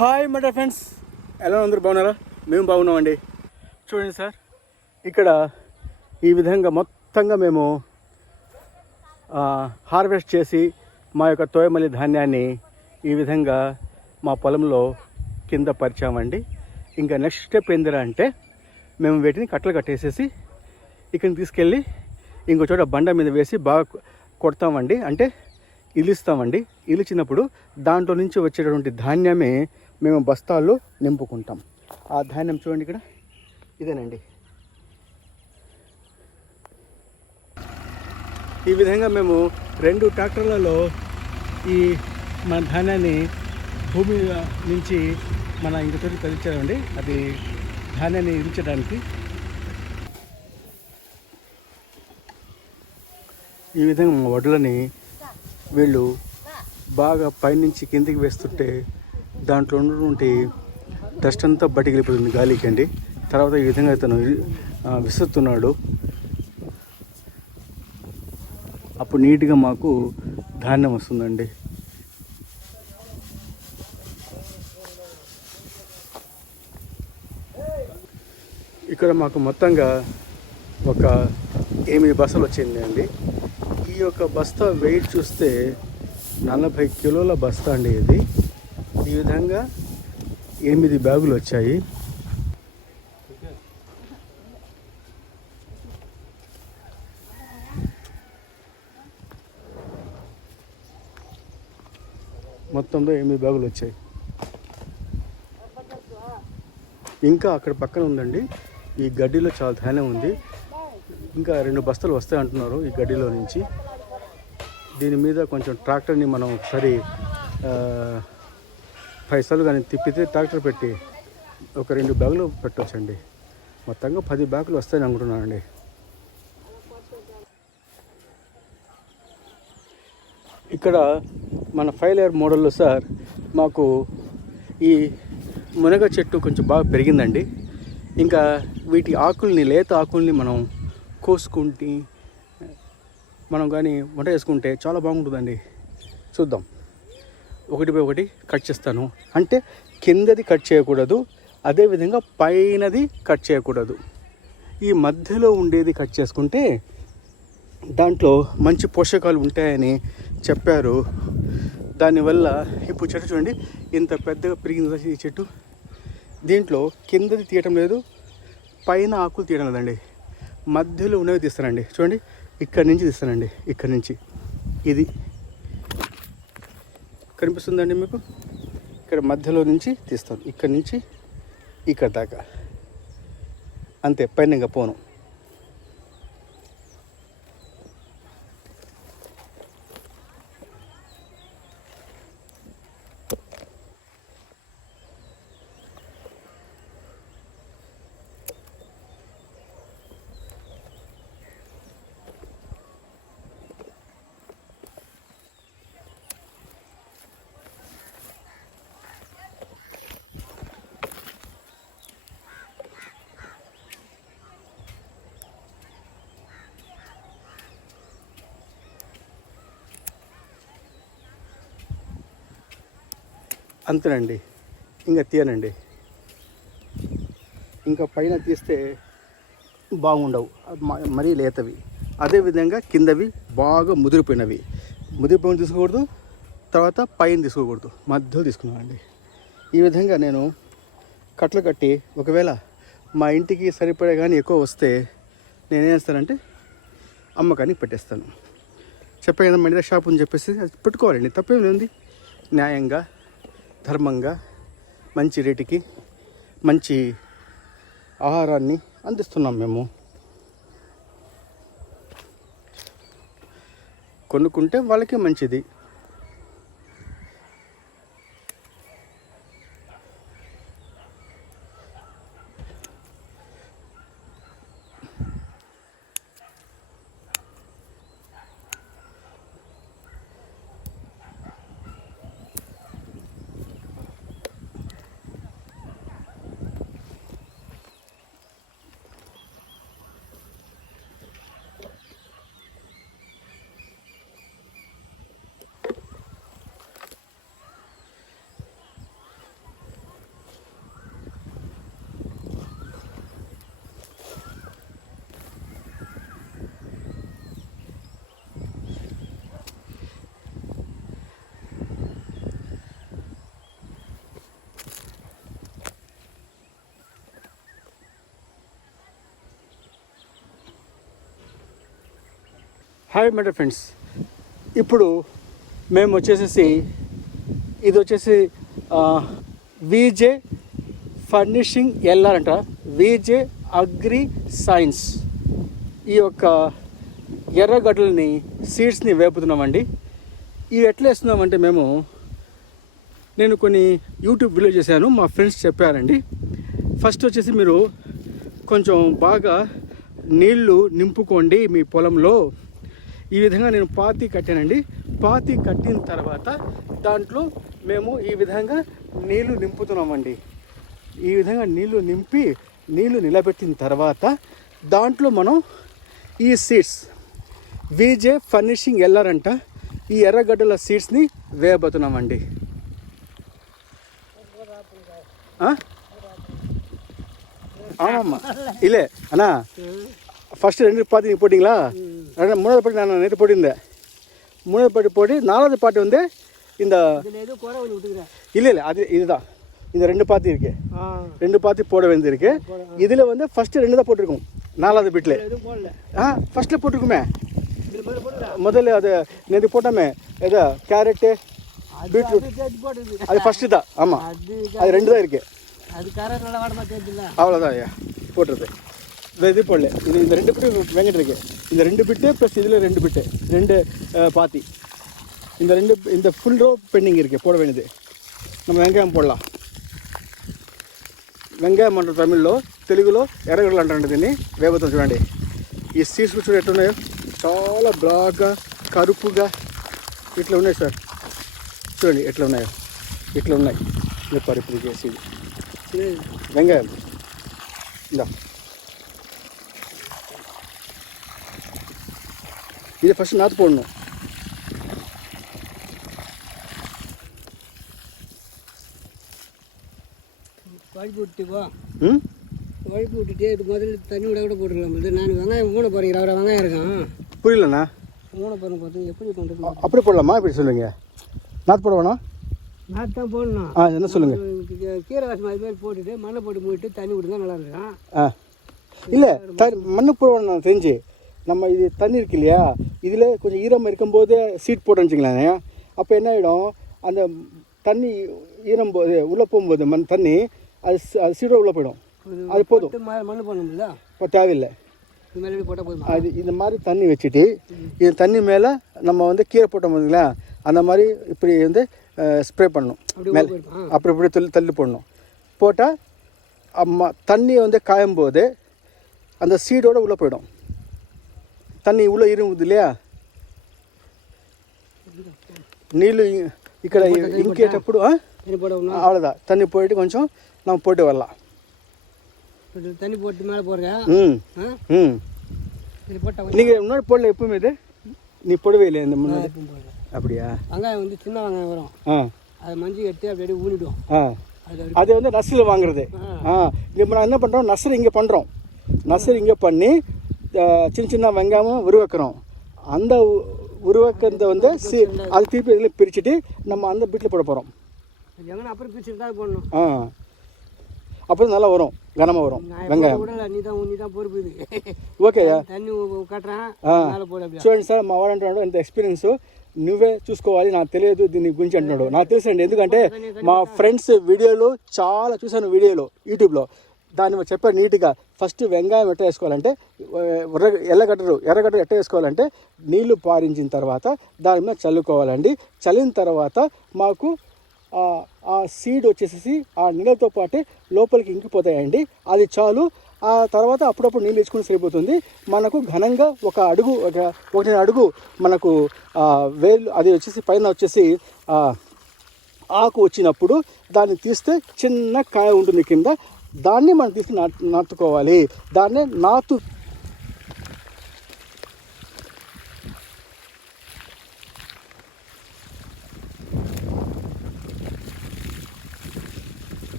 Hi my dear friends, ఎలా అందరూ బాగున్నారా? మేము బాగున్నామండి. చూడండి సార్, ఇక్కడ ఈ విధంగా మొత్తంగా మేము హార్వెస్ట్ చేసి మా యొక్క తోయమల్లి ధాన్యాన్ని ఈ విధంగా మా పొలంలో కింద పరిచామండి. ఇంకా నెక్స్ట్ స్టెప్ ఏందిరా అంటే మేము వీటిని కట్టలు కట్టేసేసి ఇక్కడికి తీసుకెళ్ళి ఇంకో చోట బండ మీద వేసి బాగా కొడతామండి. అంటే ఇలుస్తామండి. ఇలిచినప్పుడు దాంట్లో నుంచి వచ్చేటటువంటి ధాన్యమే మేము బస్తాల్లో నింపుకుంటాం. ఆ ధాన్యం చూడండి, ఇక్కడ ఇదేనండి. ఈ విధంగా మేము 2 ట్రాక్టర్లలో ఈ మన ధాన్యాన్ని భూమి నుంచి మన ఇంక చోటు కదిలించామండి. అది ధాన్యాన్ని ఇరించడానికి ఈ విధంగా మా వడ్లని వీళ్ళు బాగా పైనుంచి కిందికి వేస్తుంటే దాంట్లో ఉన్నటువంటి డస్ట్ అంతా బయటికి వెళ్ళిపోతుంది గాలికి అండి. తర్వాత ఈ విధంగా అతను విసురుతున్నాడు. అప్పుడు నీట్గా మాకు ధాన్యం వస్తుందండి. ఇక్కడ మాకు మొత్తంగా ఒక 8 బస్తాలు వచ్చింది అండి. ఈ యొక్క బస్తా వెయిట్ చూస్తే 40 కిలోల బస్తా అండి ఇది. ఈ విధంగా 8 బ్యాగులు వచ్చాయి. మొత్తంలో 8 బ్యాగులు వచ్చాయి. ఇంకా అక్కడ పక్కన ఉందండి, ఈ గడ్డిలో చాలా ధాన్యం ఉంది. ఇంకా 2 బస్తాలు వస్తాయి అంటున్నారు ఈ గడ్డిలో నుంచి. దీని మీద కొంచెం ట్రాక్టర్ని మనం ఒకసారి పైసలు కానీ తిప్పితే ట్రాక్టర్ పెట్టి ఒక 2 బ్యాగులు పెట్టవచ్చండి. మొత్తంగా 10 బ్యాగులు వస్తాయని అనుకుంటున్నానండి. ఇక్కడ మన 5 లేయర్ మోడల్లో సార్ మాకు ఈ మునగ చెట్టు కొంచెం బాగా పెరిగిందండి. ఇంకా వీటి ఆకుల్ని, లేత ఆకుల్ని మనం కోసుకుంటే మనం కానీ వంట చేసుకుంటే చాలా బాగుంటుందండి. చూద్దాం, 1 బై 1 కట్ చేస్తాను. అంటే కిందది కట్ చేయకూడదు, అదేవిధంగా పైనది కట్ చేయకూడదు. ఈ మధ్యలో ఉండేది కట్ చేసుకుంటే దాంట్లో మంచి పోషకాలు ఉంటాయని చెప్పారు. దానివల్ల ఇప్పుడు చెట్టు చూడండి ఇంత పెద్దగా పెరిగింది ఈ చెట్టు. దీంట్లో కిందది తీయటం లేదు, పైన ఆకులు తీయడం లేదండి, మధ్యలో ఉన్నవి తీస్తానండి. చూడండి, ఇక్కడి నుంచి తీస్తానండి. ఇక్కడి నుంచి ఇది కనిపిస్తుందండి మీకు. ఇక్కడ మధ్యలో నుంచి తీస్తాను, ఇక్కడి నుంచి ఇక్కడ దాకా, అంతే. పైన ఇంకా పోను. అంతేనండి, ఇంకా తీయనండి. ఇంకా పైన తీస్తే బాగుండవు, మరీ లేతవి. అదేవిధంగా కిందవి బాగా ముదిరిపోయినవి తీసుకోకూడదు, తర్వాత పైన తీసుకోకూడదు, మధ్యలో తీసుకున్నానండి. ఈ విధంగా నేను కట్టలు కట్టి ఒకవేళ మా ఇంటికి సరిపడే కానీ ఎక్కువ వస్తే నేనేం చేస్తానంటే అమ్మకానికి పెట్టేస్తాను. చెప్పే కదా మణిదా షాప్ అని చెప్పేసి అది పెట్టుకోవాలండి, తప్పేం లేదు. న్యాయంగా, ధర్మంగా, మంచి రేటుకి మంచి ఆహారాన్ని అందిస్తున్నాం మేము. కొనుక్కుంటే వాళ్ళకి మంచిది. హాయ్ మై ఫ్రెండ్స్, ఇప్పుడు మేము వచ్చేసేసి ఇది వచ్చేసి విజే ఫర్నిషింగ్ ఎల్ఆర్ అంట, విజే అగ్రి సైన్స్. ఈ యొక్క ఎర్రగడ్డలని సీడ్స్ని వేపుతున్నామండి. ఇవి ఎట్లా వేస్తున్నామంటే నేను కొన్ని యూట్యూబ్ వీడియో చేశాను, మా ఫ్రెండ్స్ చెప్పారండి. ఫస్ట్ వచ్చేసి మీరు కొంచెం బాగా నీళ్లు నింపుకోండి మీ పొలంలో. ఈ విధంగా నేను పాతి కట్టానండి. పాతి కట్టిన తర్వాత దాంట్లో మేము ఈ విధంగా నీళ్లు నింపుతున్నామండి. ఈ విధంగా నీళ్లు నింపి నీళ్లు నిలబెట్టిన తర్వాత దాంట్లో మనం ఈ సీడ్స్ విజే ఫర్నిషింగ్ ఎల్ఆర్ అంట, ఈ ఎర్రగడ్డల సీడ్స్ని వేయబోతున్నామండి. ஆமாம்மா இல்லை அண்ணா ஃபஸ்ட்டு 2 பாத்தி நீங்கள் போட்டிங்களா? 3வது பாட்டி நான் நேற்று போட்டிருந்தேன். 3வது பாட்டி போட்டு 4வது பாட்டி வந்து இந்த இல்லை அது இதுதான். இந்த 2 பாத்தி இருக்கு, 2 பாத்தி போட வேண்டியிருக்கு. இதில் வந்து ஃபஸ்ட்டு 2 தான் போட்டிருக்கோம். 4வது வீட்டில் ஃபஸ்ட்டில் போட்டிருக்குமே. முதல்ல அது நேற்று போட்டோமே, ஏதோ கேரட்டு பீட்ரூட், அது ஃபஸ்ட்டு தான். ஆமாம், அது 2 தான் இருக்குது. அவ்வளோதான் ஐயா போட்டுறது. இது போடல, இது இந்த 2 பிட்டு வெங்கிட்டு இருக்கு. இந்த 2 பிட்டு ப்ளஸ் இதில் 2 பிட்டு 2 பாத்தி, இந்த ஃபுல் ரோ பெண்டிங் இருக்குது போட வேண்டியது. நம்ம వెంకాయం పోడலாம். వెంకాయం అంటారు తమిళ్లో, తెలుగులో ఎర్రగడ్డలు అంటారండి దీన్ని. వేపుతాం చూడండి. ఈ సీడ్స్ చూడండి ఎట్లున్నాయో, చాలా బ్లాక్గా కరుపుగా ఇట్లా ఉన్నాయి సార్. చూడండి ఎట్లా ఉన్నాయో, ఇట్లా ఉన్నాయి. చెప్పారు ఇప్పుడు చేసి வெங்காயம் இந்த இதை ஃபஸ்ட்டு நாற்று போடணும். வழுப்பு விட்டுப்போ வழுப்பு விட்டுட்டு இது முதல்ல தண்ணி விட கூட போட்டுக்கலாம். நான் வெங்காயம் மூணை போகிறேன், அவரை வெங்காயம் இருக்கான். புரியலண்ணா, மூணை போகிறேன் பார்த்து எப்படி பண்ணுறது? அப்படி போடலாமா? இப்படி சொல்லுங்க. நாற்று போட வேணாம், நாற்று தான் போடணும். என்ன சொல்லுங்கள். கீரை வாசம் அது மாதிரி போட்டுட்டு மண்ணை போட்டு மூடிட்டு தண்ணி விடுங்க, நல்லா இருக்கும். இல்லை மண்ணு போட வேணும் தெரிஞ்சு. நம்ம இது தண்ணி இருக்கு இல்லையா, இதில் கொஞ்சம் ஈரம் இருக்கும்போது சீட் போட்டோன்னு வச்சுக்கலாங்க. அப்போ என்ன ஆகிடும், அந்த தண்ணி ஈரம் போது உள்ளே போகும்போது தண்ணி அது சீடோட உள்ளே போயிடும். அது போதும், மண்ணு போடணும்ல, இப்போ தேவையில்லை. போட்டால் போதும். அது இந்த மாதிரி தண்ணி வச்சுட்டு இது தண்ணி மேலே நம்ம வந்து கீரை போட்டோம் பார்த்தீங்களா, அந்த மாதிரி இப்படி வந்து ஸ்ப்ரே பண்ணணும். மேலே அப்படி இப்படி தள்ளி போடணும். போட்டால் தண்ணியை வந்து காயும்போது அந்த சீடோடு உள்ளே போயிடும். தண்ணி உள்ளே இருங்குது இல்லையா, నీళ్ళు ఇక్కడ ఇంకేటప్పుడు అవ్వదా తన్ని పోయిட்டு కొంచెం நம்ம போட்டு வரலாம். தண்ணி போட்டு மேலே போடுறேன். நீங்கள் முன்னாடி போடல எப்பவுமே இது நீ போடவே இல்லை இந்த முன்னாடி? அப்படியா? வெங்காயம் வந்து சின்ன வெங்காயம் வரும், அதை மஞ்சள் கட்டி அப்படியே ஊனிடும். அது வந்து நர்சரியில் வாங்குறது. இப்போ நான் என்ன பண்ணுறோம், நர்சரி இங்கே பண்ணுறோம். நர்சரி இங்கே பண்ணி சின்ன சின்ன வெங்காயமும் உருவாக்குறோம். அந்த உருவாக்குறத வந்து அது திருப்பி இதில் பிரிச்சுட்டு நம்ம அந்த வீட்டில் போட போகிறோம். அப்புறம் பிரிச்சுட்டு தான் போடணும். அப்புறம் நல்லா வரும், கனமாக வரும் வெங்காயம். நீ தான் பொறுப்பு இது. ఓకే తన్ని కట్టరా చూడండి సార్, మా వాడు అంటున్నాడు ఎంత ఎక్స్పీరియన్స్ నువ్వే చూసుకోవాలి, నాకు తెలియదు దీని గురించి అంటున్నాడు. నాకు తెలుసండి, ఎందుకంటే మా ఫ్రెండ్స్ వీడియోలు చాలా చూశాను, వీడియోలో యూట్యూబ్లో. దాన్ని చెప్పారు నీట్గా. ఫస్ట్ వెంగాయం ఎట్ట వేసుకోవాలంటే, ఎర్రగడ్డలు ఎట్ట వేసుకోవాలంటే నీళ్లు పారించిన తర్వాత దాని మీద చల్లుకోవాలండి. చల్లిన తర్వాత మాకు ఆ సీడ్ వచ్చేసి ఆ నీళ్ళతో పాటే లోపలికి ఇంకిపోతాయండి. అది చాలు. ఆ తర్వాత అప్పుడప్పుడు నీళ్ళు ఇచ్చుకుని సరిపోతుంది. మనకు ఘనంగా ఒక అడుగు 1 అడుగు మనకు వేలు అది వచ్చేసి పైన వచ్చేసి ఆకు వచ్చినప్పుడు దాన్ని తీస్తే చిన్న కాయ ఉంటుంది కింద, దాన్ని మనం తీసి నాటుకోవాలి. దాన్నే నాతు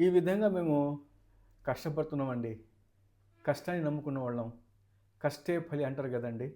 ఈ విధంగా మేము కష్టపడుతున్నామండి. కష్టాన్ని నమ్ముకున్న వాళ్ళం. కష్టే ఫలి అంటారు కదండి.